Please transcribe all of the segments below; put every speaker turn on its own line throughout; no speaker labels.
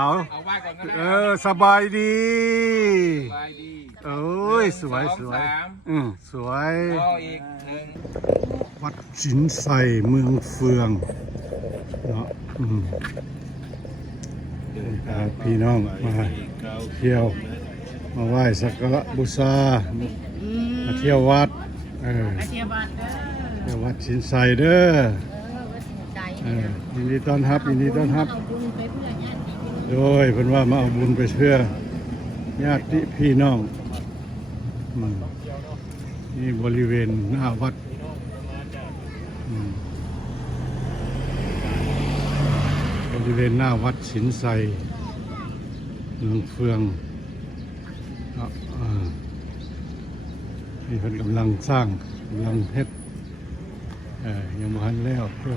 เอา
เอาไหว้ก่อนก็ได้
เออสบายดี
สบายดี
โอ้ยสวย
หนึ่ง
สวย
สองสาม
อืมสวย
ก็อีกหนึ่ง
วัดสินใส่เมืองเฟืองเนาะอืมพาพี่น้องมาเที่ยว มาไหว้สักการะบูชามาเที่ยววัดเออ
อาเทียบัตเด้อ
เที่ยววัดสินใส่เด้อ
เออวัดสินใจ
เออยินดีต้อนรับยินดีต้อนรับ โดยเพิ่นว่ามาเอาบุญไปเพื่อญาติพี่น้องนี่บริเวณหน้าวัดบริเวณหน้าวัดสินไซเมืองเฟืองนี่เพิ่นกำลังสร้างกำลังเฮ็ดยังบ่ทันแล้วเพื่อ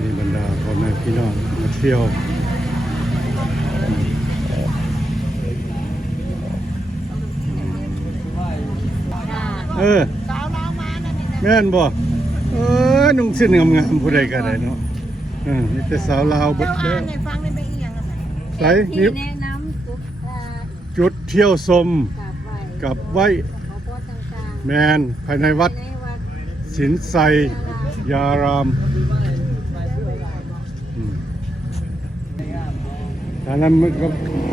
มีบรรดา พ่อแม่พี่น้องมาเที่ยวเออ
สาวมานั่นนี่นะ
แม่นบ่เออนุ่งเสิ้นงามๆผู้ใดก็ได้เนาะเออมีแต่สาวลาวเบิ
เจ้า
ดเด้อ
อ่านฟังในไปอีหยังอะไร
ไหน
ที่
นี่
แนะนำจุดอ่า
จุดเที่ยวชม
กราบไหว้
กับไหว้
ขอพรต่าง
แมนภายในวัด
ในวัด
สินไซยารามทาง นั้นมันก็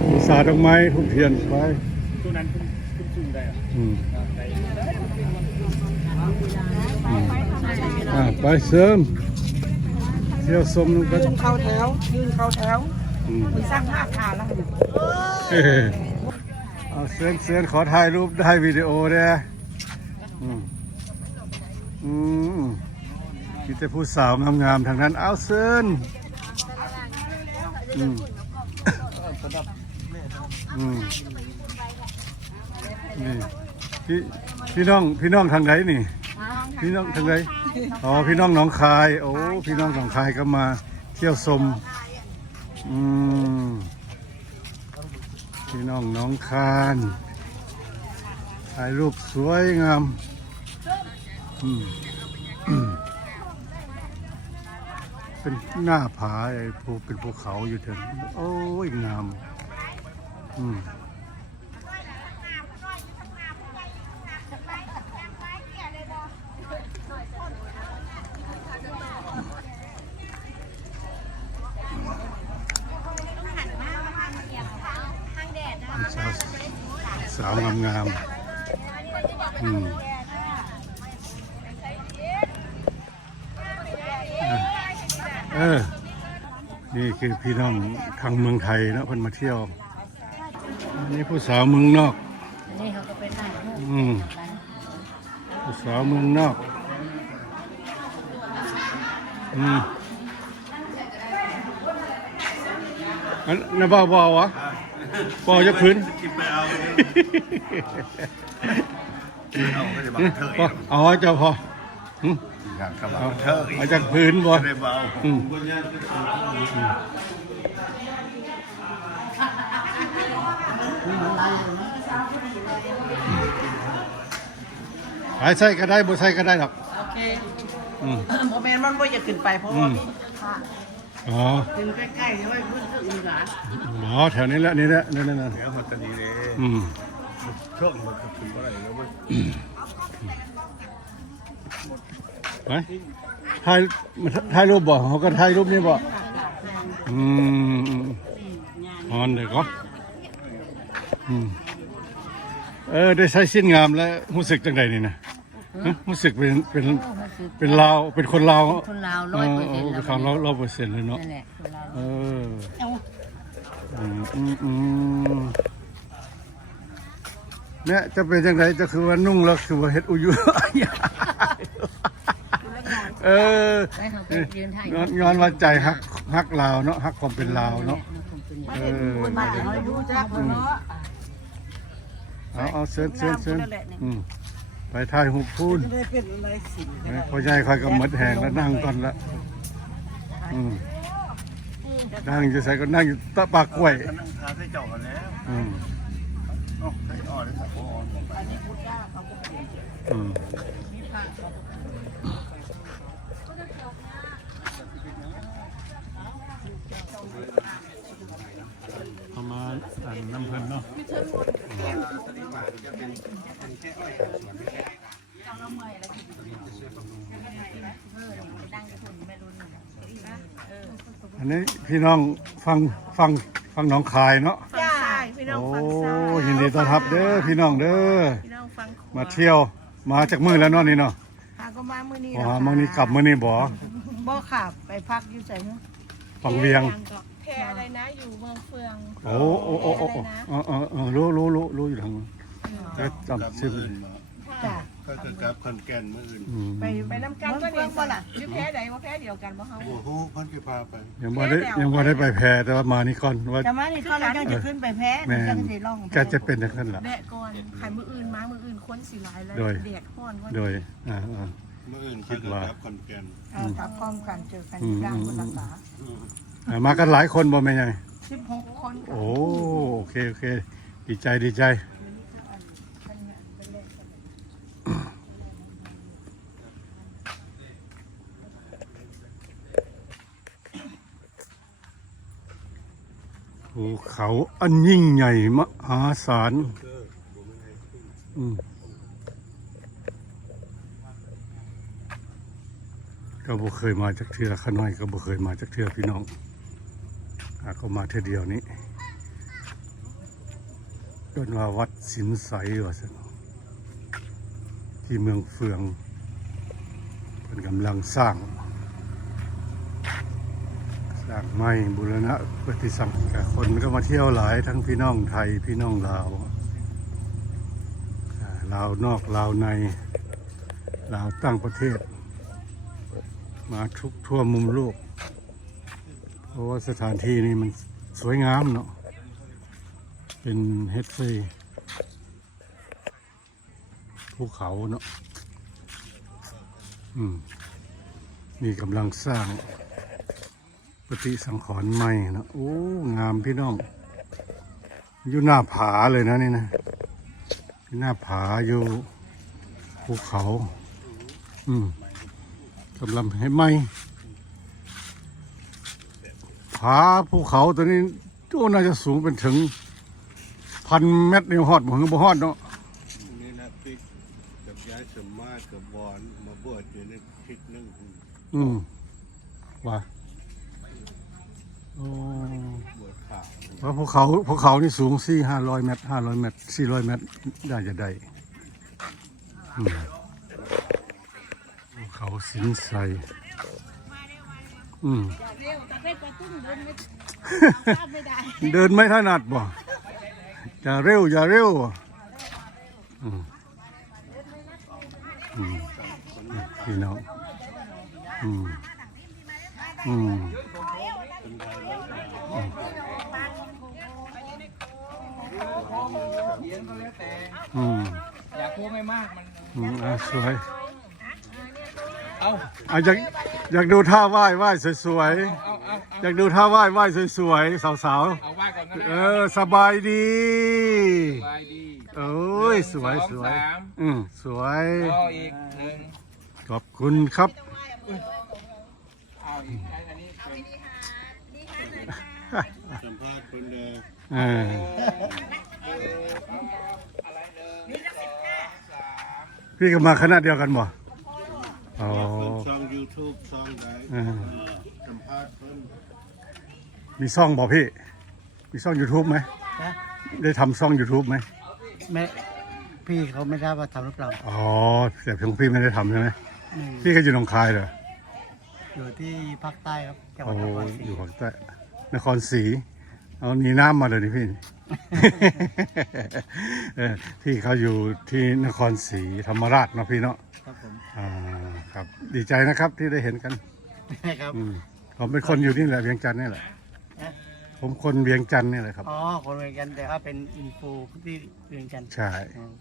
บูชาดอกไม้ทุกเทียนไป
ตัวนั้นขึ้นขึ้นสูงได้อะ
อืมอ่าไปเสริมเที่ยวชมกัน
ยืนเข้าแถวยืนเข้าแถว
อืม
มีสร้างภาพทานแล้วเนี่ย
เอ้ยเอาเซินเซินขอถ่ายรูปได้วิดีโอเด้ออืมอืมมีแต่ผู้สาวงามๆทางนั้นเอาเซินอืม อืมนี่พี่พี่น้องพี่น้องทางไหนนี่ พี่น้องทางไหนอ๋อพี่น้องหนองคาย โอ้พี่น้องหนองคายก็มาเที่ยวชมอืมพี่น้องน้องคานถ่ายรูปสวยงามอืมอืมเป็นหน้าผาไอ้ภูเป็นภูเขาอยู่ถึงโอ้ยงาม อืมสาวสาวงามงามอืมเออ นี่คือพี่น้องทางเมืองไทยนะเพิ่นมาเที่ยว นนี้ผู้สาวเมืองนอก
นี่เขาก็ไปนั่งรูป
อืมผู้สาวเมืองนอก อืมอันนั้นบ่าวบ่าววะบ่าวจะพื้น
เอาไม่ได้บังเทย
พอเอาไว้เจ้าพอหึ
อยากกระบั
เอา
งเทย
เอาจากพื้นบ่
ไม่ได้เบา
อืม ไปใส่ก็ได้บ่ใส่ก็ได้หรอก
โอเค
อืม
โมเมนต์มันไม่อยากขึ้นไปเพราะ
อื
ว่ามค่ะ
อ๋อ
ถึงใกล้ๆเนี่ยว่าเพิ่งถึงอีหลาน
หมอแถวนี้แหละนี่แหละนี่แหละนั่น
เดี๋ยวมันจะดีเลย
อืม
เครื่องมันก็ถึงอะไรแล้วมัน
ไปถ่ายมาถ่ายรูปบ่เขาก็ถ่ายรูปนี่บ่อืมอืมฮอนเด็กก็อืม เอเออได้ใช้สิ้นงามแล้วรู้สึกจังใดนี่นะฮะรู้สึกเป็นเป็น
โอ้มันคือ
เป็นลาวเป็นคนลาว
คนลาวร้อยเปอร์เซ็นต์
เป็นของเราร้อยเปอร์เซ็นต์เลยเนาะ
นั่นแหละคนลาว
เอออืมอืมอืมเนี่ยจะเป็นจังไดจะคือว่านุ่งแล้วคือว่าเฮ็ดอุยุเออ
แล้วเขาก็ยืนถ่าย
ย้อนย้อนว่าใจฮักฮักลาวเนาะฮักความเป็นลาวเนาะเออ
มา เดี๋ยวเราดูจ้าเพิ่นเนาะ
เอาเอาเชิญเชิญเชิญอืมไปถ่ายหุบพูน
จะได้เป็นอะไรสิน
พอใหญ่คอยก็หมดแหงแล้วนั่งก่อนละอืมนั่งจะใส่ก็นั่งอยู่ตะปากกล้วย
ก็นั่งทาใส่เจ้ากันแล้ว
อืม
เอ้าใส่อ่อนเลยสับอ่อนบอกไป
อืมประมาณอันน้ำเพลินเนาะ อันนี้พี่น้องฟังฟังฟังหน้องคายเนาะ
จ้าพี่น้อง
โอ้
ฟังซ้าย
ยินดีต้อนรับเด้อพี่น้องเด้อ
พี่น้องฟังขว
มาเที่ยวมาจากมือแล้วเนาะนี่เนาะ
หาก็มามื้อนี้
อ๋อ
ล่ะค่ะ
มื้อนี้กลับมื้อนี้บ่
บ่ค่ะไปพักอยู่ไสเนาะ
ฟังเวียง
แพอะไรนะอยู่เมืองเฟือง
โอ้โอ้โอ้โอ้โอ้เออเออเออรู้รู้รู้รู้อยู่ทางนู้นเดี๋ยว
กลับ
จำชื่
มื
อ
ออื่นมา
จ้า
ก็จะกลับคอนแก่นมืออื่น
อืม
ไป
ไปน้ำกันก็
เมื
เดี
องบ่ล่ะ
อยู่แพ้ใดว่าแพ้เดียวกันบ่เฮา
โอ้โหเพิ่นจะพาไป
ยังบ่ได้ยังบ่ได้ไปแพแต่ว่ามานี่ก่อนว่า
จะมานี่เขาเรายังจะขึ้นไปแพ้
แม่
จั
น
งสิล่อง
ก็จะเป็นอย่างนั้นล่ะ
แดะก่อนขายมืออื่นมามืออื่นคนสิหลายแล้ว
โดย
แดดฮ้อนว่า
โดยอ่าอ่า
มืออื่นเขาจะกลับคอนแก่น
เอาทับพร้อมกันเจอกัน
อืม
กลางบนรักษา
อืม
อ่ามากันหลายคนบ่แม่ใหญ่
16 คน
โอ้โอเคโอเค ดีใจดีใจ ภูเขาอันยิ่งใหญ่มหาศาลก็บ่เคยมาจากเทือขน้อยก็บ่เคยมาจากเทือพี่น้องอ่าก็มาเทือเดียวนี้ต้นว่าวัดสินใสว่าสัน ที่เมืองเฟืองเพิ่นกำลังสร้าง สร้างไม้บุรณะปฏิสังขารคนก็มาเที่ยวหลายทั้งพี่น้องไทยพี่น้องลาวลาวนอกลาวในลาวตั้งประเทศ มาทุกทั่วมุมโลกเพราะว่าสถานที่นี้มันสวยงามเนาะเป็นเฮดซี ภูเขาเนาะอืมนี่กำลังสร้าง ปฏิสังขรณ์ใหม่นะโอ้ งามพี่น้อง อยู่หน้าผาเลยนะนี่นะหน้าผาอยู่ภูเขา อืมกำลังให้ไหมผาภูเขาตัวนี้ตัวน่าจะสูงเป็นถึงพันเมตรในี่ฮอดบ่ถึงบ่ฮอดเนาะ
นี่นะปิ๊กกับย้ายสมมาตรกับบอลมาบวชอยู่ในทิศหนึง
อืมว่าโอ้
บวชขาว
เพราะภูเขาภูเขานี่สูงสี่ห้าร้อยเมตรห้าร้อยเมตรสี่ร้อยเมตรได้จะได้อืมภูเขาสินใสอืมเดินไม่ถนัดบ่อย่าเร็วอย่าเร็วอืมอืมพี่น้อง อืมอืมอืม
อยากพูดไม่มากมัน
อืมอะสวย
เอา
อะอยากอยากดูท่าไหว้ไหว้สวย
เอาเอา
ๆ อยากดูท่าไหว้ไหว้สวยๆสาว
เอาว่าก่อนก็
ๆ
ได้
เออสบายดี
สบายดี
โอ้ยสวยสวย อืมสวย
เออีกหนึ่ง
ขอบคุณครับ
เอาอีกอันนี้เป็น
สัมภาษณ์คนเดิม
เออ
อะไรหนึ่งสองสาม
พี่ก็มาคณะเดียวกันบ่อ๋อ
ช่องยูทูบช่องใด
เออ
สัมภาษณ์เพิ่น
มีซ่องบ่พี่ มีซ่อง YouTube ไหม ได้ทำซ่อง YouTube ไหม
แม่
พี่เขาไม่ทราบว่าทำหรือเปล่า
อ๋อแต่ของพี่ไม่ได้ทำใช่ไหม
อืม
พี่ก็อยู่หนองคายเหรอ
อยู่ที่ภาคใต้ครับจังหวั
โอ้
ดนครศรี
อยู่ภาคใต้นครศรีเอาหนีน้ำมาเลยนี่พี่ เออพี่เขาอยู่ที่นครศรีธรรมราชเนาะพี่เนาะ
ครับผม
อ่าครับ ดีใจนะครับที่ได้เห็นกัน
ครับ
อืมผมเป็นคนอยู่นี่แหละเวียงจันทร์นี่แหละ
นะ
ผมคนเวียงจันทร์นี่แหละครับ
อ๋อคนเวียงจันทร์แต่ว่าเป็นอินฟูที่เวียงจันทร์
ใช่
อืม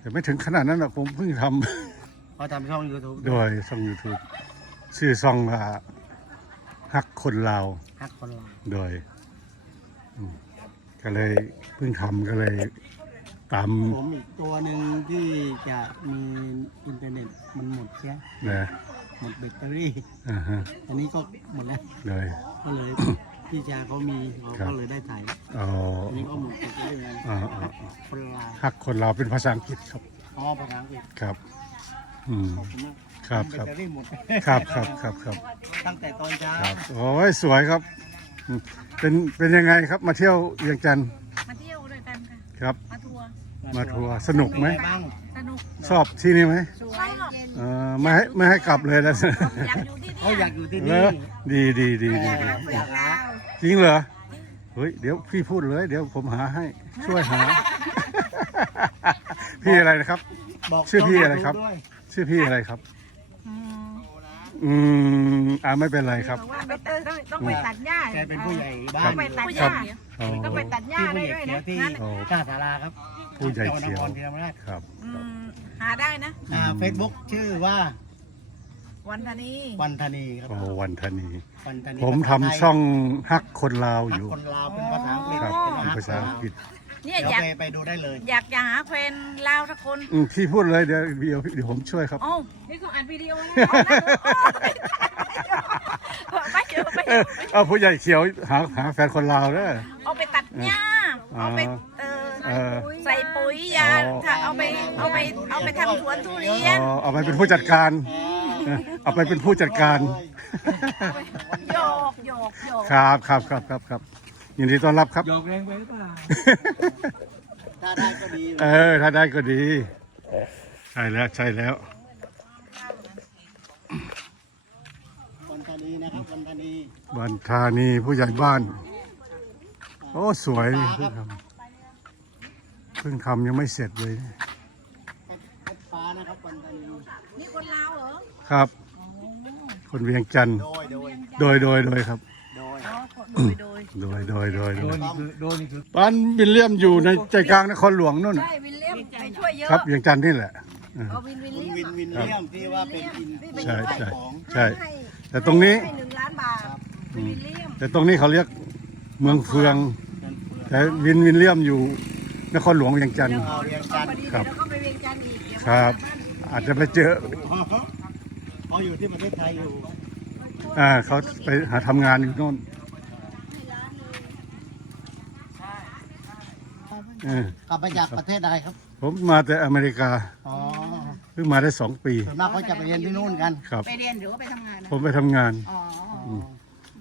แต่ไม่ถึงขนาดนั้นหรอกผมเพิ่งทำ
เขาทำช่องยูทูบ
โดยช่อง YouTube ชื่อช่องว่าฮักคนลาว
ฮักคนลาว
โดยอืมก็เลยเพิ่งทำก็เลยตาม
ผมอีกตัวหนึ่งที่จะมีอินเทอร์เน็ตมันหมดเสีย
นะ
หมดแบตเตอรี่
อ่าฮะ
อันนี้ก็หมดแล้ว
โดย
ก็เลย พี่ชาเขามีเขา
ครับ
ก็เลยได้ถ่าย
อ๋อ
อันนี้ก็หมดแบตเตอรี่เลย
อ่าอ่า
คนลาว
ฮักคนลาวเป็นภาษาอังกฤษครับ
อ๋อภาษาอังกฤษ
ครับ อืม
ขอบคุณมาก
ครับ
แบ
ครั
ต
บ
เตอรี่หมด
ครับครับครับครับ
ตั้งแต่ตอนเช้า
ครับโอ้ยสวยครับอืมเป็นเป็นยังไงครับมาเที่ยวเวียงจันทร์
มาเที่ยวด้วยกันค่ะ
ครับ
มาทัวร์
มาทัวร์สนุกไหม
เป็นงบ้าง
สนุก
ชอบที่นี่ไหม
ใช่หรอก
เออไม่ให้ไม่ให้กลับเลยแล้ว
อยากอยู่ที่
เขา
นี่
อยากอยู่ที่
เหร
นี่
อดีดีดีดี
อยากอยากหา
จริงเหรอเฮ้ยเดี๋ยวพี่พูดเลย เดี๋ยวผมหาให้ช่วยหา พี่อะไรนะครับ
บอก
ชื่อพี่อะไรครับ
ด้วย
ชื่อพี่อะไรครับ อืมอ่าไม่เป็นไรครับ
บอกว่าไปตัดต้องต้องไปตัดหญ้า
แกเป็นผู้ใหญ่บ้า
ต้อน งไปตัด
ผู้
ห
ใหญ่
ญ้า
เนี่ย
อ๋อ
ต้องไปตัดหญ้า
ที่
ได้
ผู้ใหญ่
ด้วย
เขีย
นะ
วที่
โอ้
ท่าสาราครับ
ผู้ใหญ่เขียว
จังหวัดนครศรีธรรมราช
ครับ
อืมหาได้นะ
อ่าเฟซบุ๊กชื่อว่า
วันธนี
วันธนีครับ
โอ้วันธนี
วันธนี
ผมทำช่องฮักคนลาว
ฮั
อกยู่
คนลาวเป็นภาษาอังกฤษ
ครับ
เป็น
เป็น
ฮัก
ภาษาอังกฤษ
เนี่ย
เดี๋ยว
อยาก
ไปไปดูได้เลย
อยากจะหาแควนลาวสักคน
อืมพี่พูดเลยเดี๋ยวเดี๋ยวเดี๋ยวผมช่วยครับ
โอ้นี่เขาอัดวิดีโอนะไปเถอะไป
เอ
เถ
อ
อะ
เอาผู้ใหญ่เขียวหาหาแฟนคนลาวเด้อ
เอาไปตัดหญ้าเอาไปเออ
เออ
ใส่ปุ๋ยยา
อ๋อ
ถ้าเอาไปเอาไปเอาไปทำสวนทุเรียน
อ๋อเอาไปเป็นผู้จัดการเออเอาไปเป็นผู้จัดการ
โยกโยกโยก
ครับครับครับครับครับ ยินดีต้อนรับครับ
หยอกแรงไปหรือเปล่า
ถ้าได้ก็ดี
เออ ถ้าได้ก็ดี ใช่แล้วใช่แล้ว
วันธนีนะครับวันธนี
บันธานีผู้ใหญ่บ้าน โอ้ สวยเพิ่งทำเพิ่งทำยังไม่เสร็จเลย
เพชรฟ้านะครับวันธนี
นี่คนลาวเหรอ
ครับ คนเวียงจันทร์
โดยโดย
โดยโดยโดยครับ
โดย
อ๋อ โดยโดย
โดยโดยโดยโด
โด
ย
นนี่คือโดนนี่คือ
บ้านวิลเลียมอยู่ในใจกลางนครหลวงนู่น
ใช่วิลเลียมไปช่วยเยอะ
ครับเวียงจันทร์นี่แหละ เออ
เอาวินวิล
คุณ
เลียม
วิน
อะ
วินเลียมที่ว่าเป็นอิน
ใช่ใช่
ของ
ใช่แต่ตรงนี้
ให้หนึ่งล้านบาทวินวิลเลียม
แต่ตรงนี้เขาเรียกเมืองเฟืองแต่วินวินเลียมอยู่นครหลวงเวียงจันทร์
เอาเรียงจันทร์
ครับ
แล้วก็ไปเวียงจันทร์อีกเดี๋ยว
ครับ อาจจะไปเจอ
เขาอยู่ที่ประเทศไทยอยู่
อ่าเขาไปหาทำงานอยู่โน่น เออก
ลับมาจากประเทศอะไรครับ
ผมมาแต่อเมริกา
อ๋อ
เพิ่งมาได้สองปี
ส่วนมากเขาจะไปเรียนที่นู่นกัน
ครับ
ไปเรียนหรือว่าไปทำงานนะ
ผมไปทำงาน
อ๋อ
ม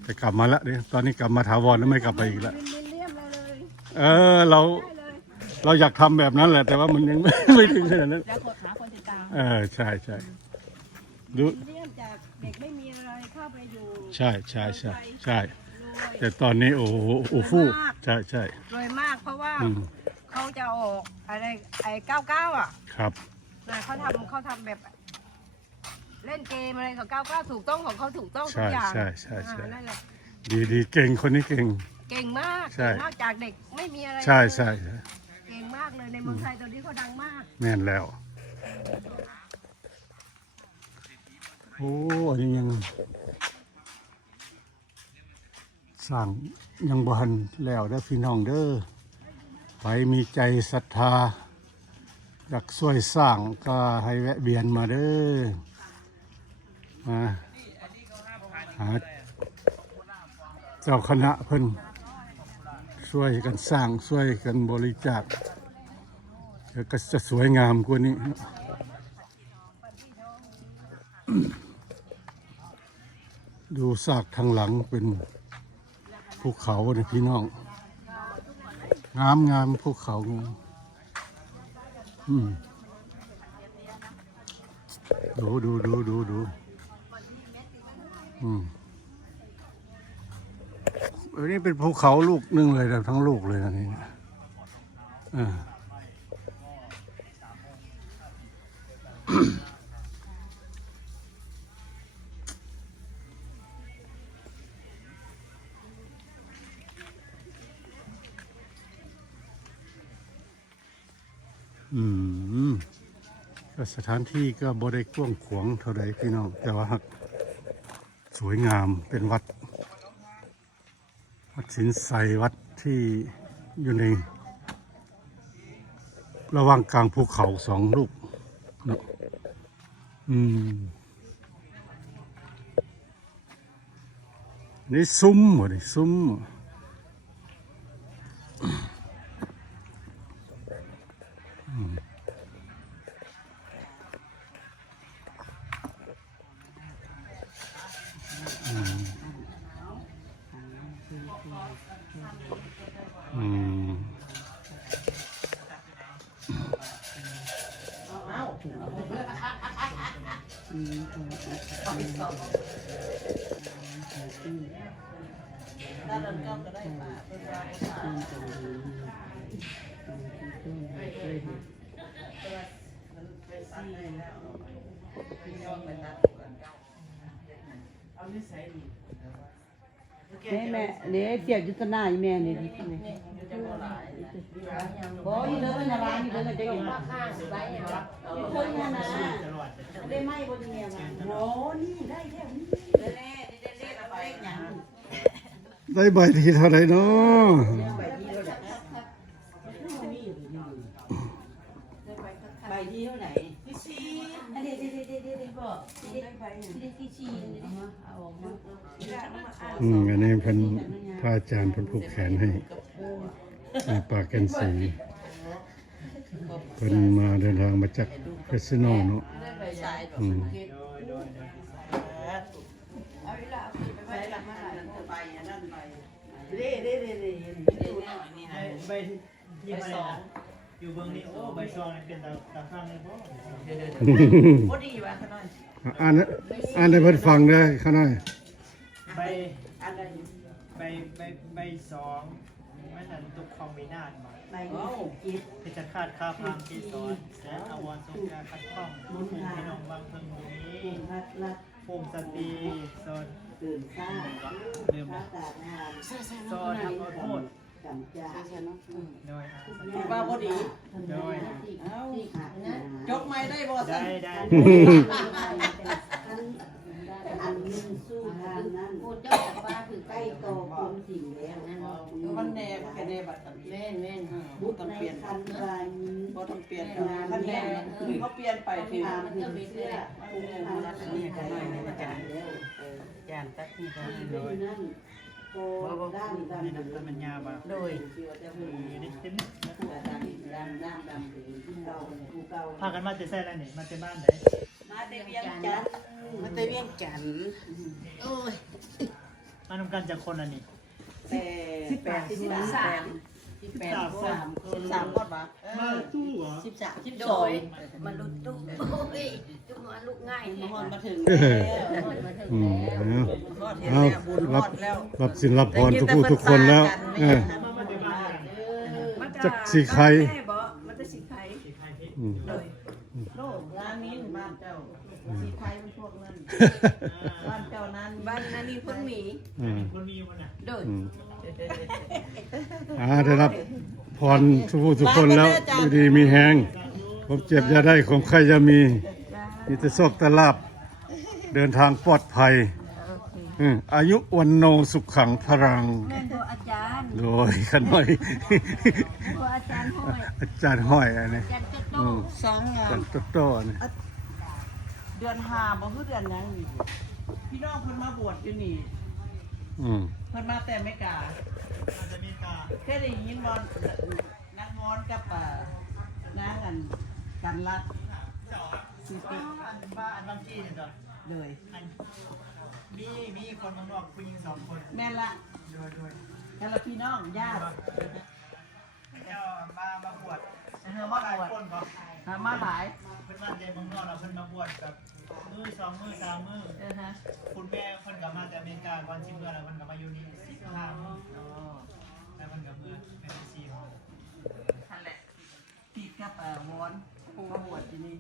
แต่กลับมาละเดี๋ยวตอนนี้กลับมาถาวรแล้วไม่กลับไปอีกแล้ว
วินวิลเลียมเลยเลย
เออเราเราอยากทำแบบนั้นแหละ แต่ว่ามันยัง ไม่ถึงขนาดนั้น
แล้วกดหาคนติดตาม
เออใช่ใช่ดู
วิลเลียมจากเด็กไม่มีอะไรเข้าไปอยู่
ใช่ใช่ใช่ใช่ แต่ตอนนี้โอ้โหโอ้ฟู่ใช่ใช่
รวยมากเพราะว่า
อืม
เขาจะออกอะไรไอ้เก้าเก้าอะ
ครับ
นะเขาทำเขาทำแบบ เล่นเกมอะไรกับเก้าเก้าถูกต้องของเขาถูกต้องทุ
ใช่
กอย่าง
ใช่ใช่ใช่
อ่านั่นแหละ
ดีดีเก่งคนนี้เก่ง
เก่งมาก
ใช่
เก่งมากจากเด็กไม่มีอะไร
ใช่
เลย
ใช่ใช่
เก่งมากเลยในเมืองไทยตอนนี้เขาดังมาก
แม่นแล้ว โอ้อันนี้ยัง สร้างยังบทันแล้วได้อพี่น้องเด้อไปมีใจศรัทธาอยากช่วยสร้างก็ให้แวะเวียนมาเด้อมาหาเจ้าคณะเพิ่นช่วยกันสร้างช่วยกันบริจาคเดี๋ยวก็จะสวยงามกว่านี้ดูซากทางหลังเป็น ภูเขาเนี่ยพี่น้องงามงามภูเขางามอืมดูดูดูดูดูอืมอันนี้เป็นภูเขาลูกหนึงเลยนะทั้งลูกเลยนะนี่อ่า ก็สถานที่ก็บริกว้างขวางเท่าใดพี่น้อง แต่ว่าสวยงามเป็นวัด วัดสินไสวัดที่อยู่ในระหว่างกลางภูเขาสองลูกเนาะอืมนี่ซุ้มเหรอนี่ซุ้ม เหรออืม
แม่แม่เนี่ยเจียวยุทธนาอีแม่เนี่ยดิบ่อยู่เด้อนะบ้านอยู่เด้อนจะเห็นว่าข้างไรเนี่ยคนนั้นะได้ไหมบ่เนี่ยโอ้นี่ได้แค่นี้แน่ๆได้เลขเลขหยัง
ได้ใบที่เท่าไหรเนาะ
ใบที่เท่าไหร่ที่สี่อันนี้เดี๋ยวๆๆๆๆบ่ได้ใบที่ที่สี่เอาออกมา
อืมอันนี้เพันพระอาจารย์เพันผูกแขนให้ในป่าแกันสีเพิ่นมาเดินทางมาจากเพชรโนเนาะอืม
เด้เด้เด้เด้เห็นนี่นะ
ใบยี่ใบนะอยู่เบื้องนี้โอ้ใบซองนี่เป็นตาตาข้างเลยบ่
บ่ดีว่ะขน้อย
อ่านอ่านให้เพิ่นฟังได้ข้างใน
ใบ
อันใด
ใบใบใบสองมันนั่นตุกคอมบินาตมา
ใบนี้จิต
เพชรคาดคาพามที่สอนแสนอวรทรงการคัดข้องผู้พี่น้องบางเพิ่งตรงนี้
รัดรัด
ภูมิสตรีสอน
ตื่นซ่า
ลืม
พระ
ละสอนทำโทษ
กำจา
โดย
ว่าบ่ดี
โดย
เอ้าจกไม่ได้บ่
ได้ได้
อันนึงสู้ทางนั้นพูดเจ้าแต่ว่าคือใกล้โตคนสิ่งแล้วนั่นมันแนบแค่แนบัดแม่นแม่นบุต้องเปลี่ยนคันไรบ่ต้องเปลี่ยนคันแนบเขาเปลี่ยนไปที่มันก็มีเสื้อนี่กันหน่อยอาจารย์แล้วอาจารย์ตักนี่ก็ นั่นโตด้านด้าน
นี่นะตะมันยาบ่า
โดย
อยู่ในเต็ม
ดำดำดำที่เก่าผู้เก่า
พากันมาจะใส่แล้วนี่มาจะบ้านไหน
มาเตเวียงจันทร์มาเตเวียงจันทร์โอ้ย
มานำกันจากคนอันนี้
สิบแปดสิบสามสิบแปดสามสิบสามก็ปะ
มาตู้เหรอ
สิบสามสิบ
โด
สอง
ยมันลุกตุ้มโอ้ยตุ้มมันลุกง่าย
มอนมาถึง
เออ
มาถึง
อืม
แล้ว
เอาเอารับรับสินรับพรทุกผู้ทุกคนแล้วเออ
มามาจะบ้านกัน
จักสีไข่
มันจะสิไข่
อืม
โลกร้านนี้บ้านเจ้าสีไทยมันพวกนั้นบ้านเจ้านั้น
บ้านนานีเพิ่งมี
อ่า
คนมีคนอะ
โดย
อืมอ่าได้รับพรทุกผู้ทุกคนแล้วอยู่ดีมีแหงผมเจ็บอยาได้ของใครจะมีมีแต่โชคแต่ลาบ เดินทางปลอดภัยอืมอายุวันโนสุขขังพลัง
แม่ตัวอาจารย์
โดยขน่อย
ตัวอาจารย์ห้อย
อาจารย์ห้อยอันนี้
อาจารย์เจ็ดโต
อืม
สองงา
อาจาร
น
ย์โตโต้อันนี้
เดือนห้าบ่คือเดือนยังนี่พี่น้องเพิ่นมาบวชอยู่นี่
อืม
เพิ่นมาแต่ไม่กา
มันจะมีกา
เคยได้ยินบอลนางมอนกับอ่านางอันกันรัดสิติ
อันบ้าอันบางที่เนี่ยจ้ะ
เลย
อันมีมีคนข้างนอกผู้หญิงสองคน
แม่นละ
โดยโดย
แต่ละพี่น้องญาติ
เจ้ามามาบวช
เฮามาหลายคนบ่หามาหลาย
เพิ่นว่าใจเมืองนอกเราเพิ่นมาบวชกับมือสองมือสามมือ
เออฮะ
คุณแม่เพิ่นก็มาจากอเมริกาก่อนสิเมื่อแล้วเพิ่นก็มาอยู่นี่สิบห้ามื้อ
อ๋อ
แล้วเพิ่นก็เมื่อเป็นสี่มื้อ
นั่นแหละติดกับเอ่อวอนมาบวชที่นี่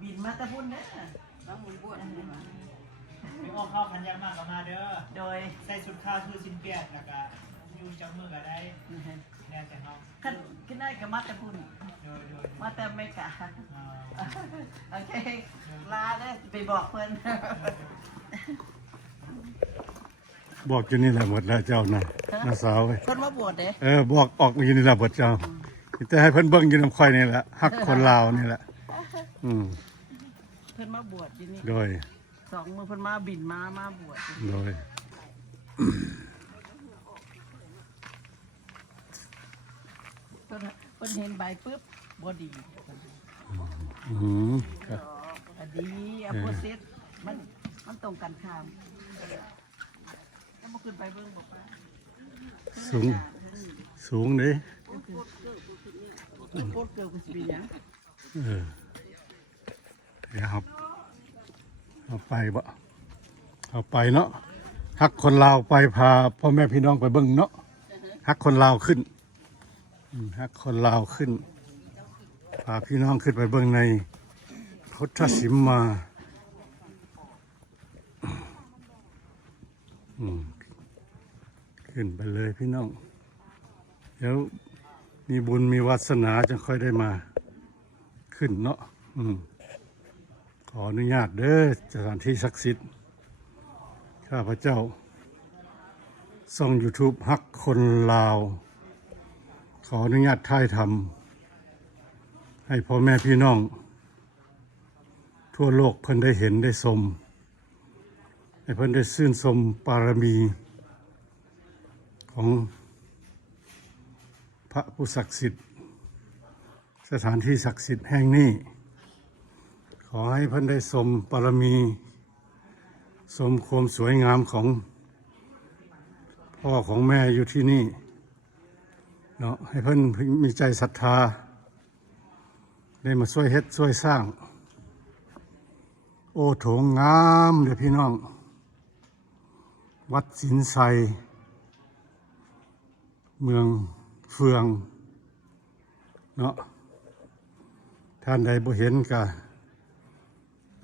บินมาแตะพุ่นเด้อ
ต้องมันบวช
มีออกเข้าพันยามากก็มาเด้อ
โดย
ใส่ชุดขาวชื่อสินเปียกแล้วก็อยู่จังมือก็ได้
นะฮะ
แน่แต่เฮา
ขึ้นขึ้นได้ก็มาแตะพุ่น
โดยโดย
มาแต่อเมริกา
อ่า
โอเค ลาได้อไปบอกเพิ่น
บอกอยู่นี่แหละหมดแล้วเจ้านะน้าสาวเว้ย
เพิ่นมาบวชเด้
เออบอกออกอยู่นี่แหละบทเจ้าแต่ให้เพิ่นเบิ่งอยู่น้ำข่อยนี่แหละฮักคนลาวนี่แหละ อืม
เพิ่นมาบวชที่นี่
โดย
สองมือเพิ่นมาบินมามาบวชที่นี่
โดย
เพิ่นเพิ่นเห็นใบปุ๊บบ่ดี
อืมก็
อะดีอะโพสิตมันมันตรงกันข้ามแล้วบ่ขึ้นไปเบิ่งบอกว่า
สูง สูงเด้
เพิ่นโคตรเกิดกูสิเป็นหยัง
เออ เดี๋ยวครับเอาไปบ่เอาไปเนาะฮักคนลาวไปพาพ่อแม่พี่น้องไปเบิ่งเนาะฮักคนลาวขึ้นฮักคนลาวขึ้นพาพี่น้องขึ้นไปเบิ่งในพุทธสิมมาขึ้นไปเลยพี่น้อง เดี๋ยวมีบุญมีวาสนาจะค่อยได้มา ขึ้นเนาะอืม ขออนุญาตเด้อสถานที่ศักดิ์สิทธิ์ ข้าพเจ้าส่อง YouTube ฮักคนลาว ขออนุญาตถ่ายทำให้พ่อแม่พี่น้อง ทั่วโลกเพิ่นได้เห็นได้ชมให้เพิ่นได้ซื่นชมปารมีของพระผู้ศักดิ์สิทธิ์ สถานที่ศักดิ์สิทธิ์แห่งนี้ ขอให้เพิ่นได้สมปรมี สมความสวยงามของ พ่อของแม่อยู่ที่นี่เนาะให้เพิ่นมีใจศรัทธา ได้มาช่วยเฮ็ดช่วยสร้าง โอ้โถงงามเดี๋ยวพี่น้อง วัดสินไซเมืองเฟือง เนาะท่านใดบ่เห็นก็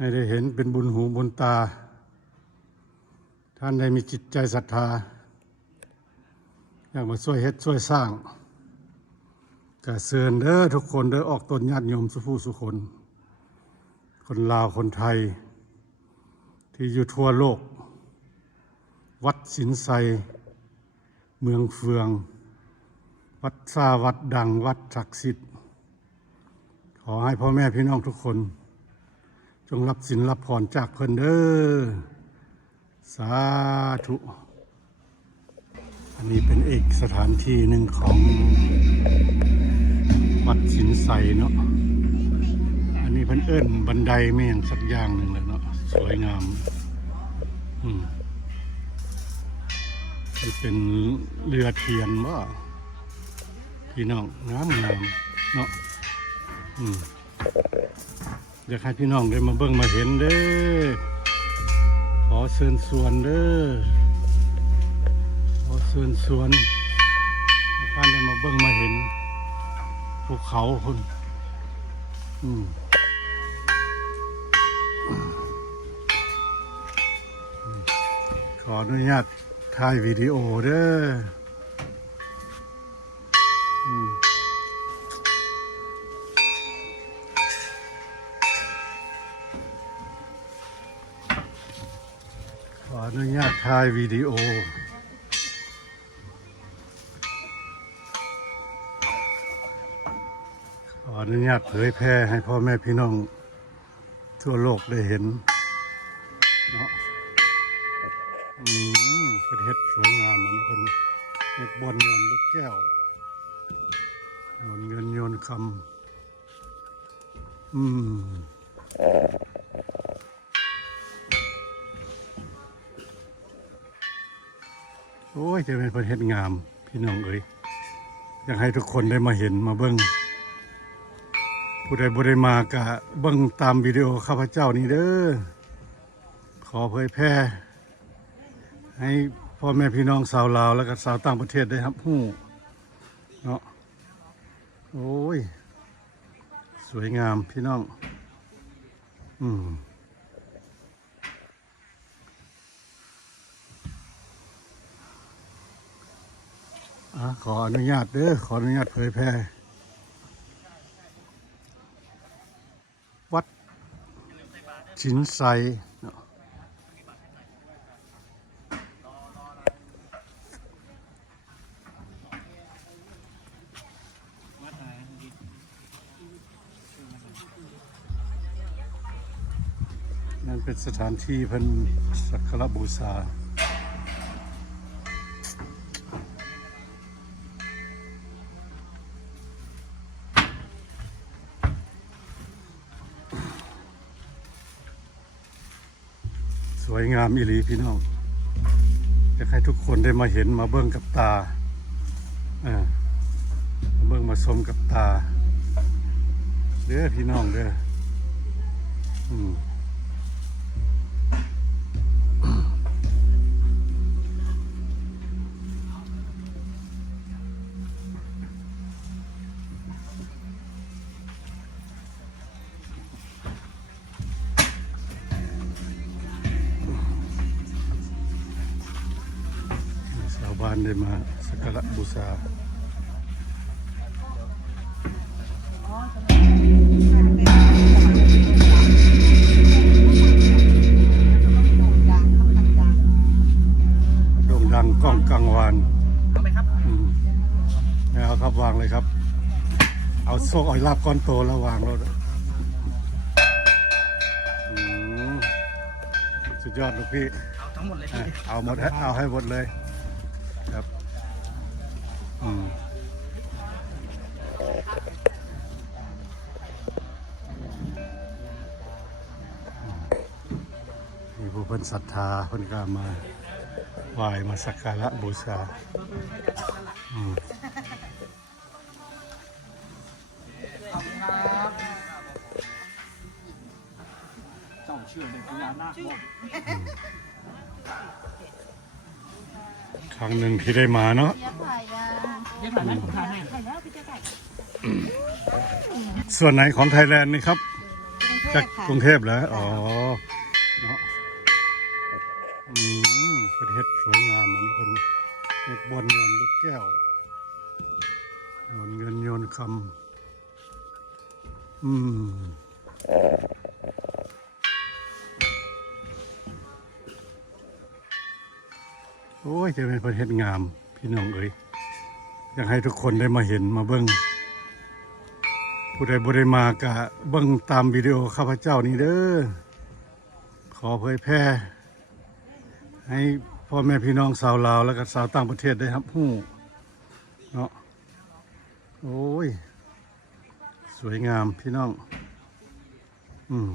ให้ได้เห็นเป็นบุญหูบุญตา ท่านใดมีจิตใจศรัทธา อยากมาช่วยเฮ็ดช่วยสร้างก็เชิญเด้อทุกคนเด้อออกตนญาติโยมสุผู้สุคน คนลาวคนไทย ที่อยู่ทั่วโลก วัดสินไซเมืองเฟือง วัดซาวัดดังวัดศักดิ์สิทธิ์ขอให้พ่อแม่พี่น้องทุกคน จงรับสินรับพรจากเพิ่นเด้อ สาธุ อันนี้เป็นเอกสถานที่หนึ่งของวัดสินไสเนาะ อันนี้เพิ่นเอิ้นบันไดไม่อย่างสักอย่างหนึ่งเลยเนาะ สวยงาม อืมนี่เป็นเรือเทียนว่าพี่น้องงามงามเนาะ อืม อยากให้พี่น้องได้มาเบิ่งมาเห็นเด้อขอเชิญชวนเด้อขอเชิญชวนท่านได้มาเบิ่งมาเห็นภูเขาคุณอืมขออนุญาตถ่ายวิดีโอเด้อ ออนุญาตถ่ายวิดีโอ ขออนุญาตเผยแพร่ให้พ่อแม่พี่น้องทั่วโลกได้เห็นามพี่น้องเอ้ยอยากให้ทุกคนได้มาเห็นมาเบิ้งผู้ใดบ่ได้มากะเบิ้งตามวิดีโอข้าพเจ้านี้เด้อขอเผยแพร่ ให้พ่อแม่พี่น้องสาวลาวแล้วก็สาวต่างประเทศได้ครับหู้เนาะโอ้ย สวยงามพี่น้อง อืม ขออนุญาตเด้อขออนุญาตเผยแพร่วัดชินไซนั่นเป็นสถานที่เพิ่นสักการะบูชา สวยงามอีหลีพี่น้องอยากให้ทุกคนได้มาเห็นมาเบิ่งกับตาเออมาเบิ่งมาชมกับตาเด้อพี่น้องเด้อ ด่งดังก้องกังวาน
เอาไหมครับ
อืมไม่เอาครับวางเลยครับ เอาโซ่เอาลาบก้อนโตแล้ววางแล้วอืมสุดยอดลูกพี่
เอาทั้งหมดเลย
อะ
พี่
เอาหมดให้เอาให้หมดเลยครับอืมมีผู้เพิ่นศรัทธาเพิ่นก็มา ไหว้มาสักการะบูชาอืม
เจ้าเชื่อในพญานาคบอก
ครั้งหนึ่งที่ได้มาเนาะ
เรียกหลานให้ผมทานให้
ส่วนไหนของไทยแลนด์นี่ครับ จากกรุงเทพเหรออ๋อเนาะ อืมประเทศสวยงามอันนี้เป็นเฮ็ดบอลโยนลูกแก้วโยนเงินโยนคำอืมโอ้ยจะเป็นประเทศงาม พี่น้องเอ้ยอยากให้ทุกคนได้มาเห็นมาเบิ้งผู้ใดบ่ไดมากะเบิ่งตามวิดีโอข้าพเจ้านี้เด้อขอเผยแพร่ ให้พ่อแม่พี่น้องสาวลาวแล้วก็สาวต่างประเทศได้ครับหู้เนาะโอ้ย สวยงามพี่น้อง อืม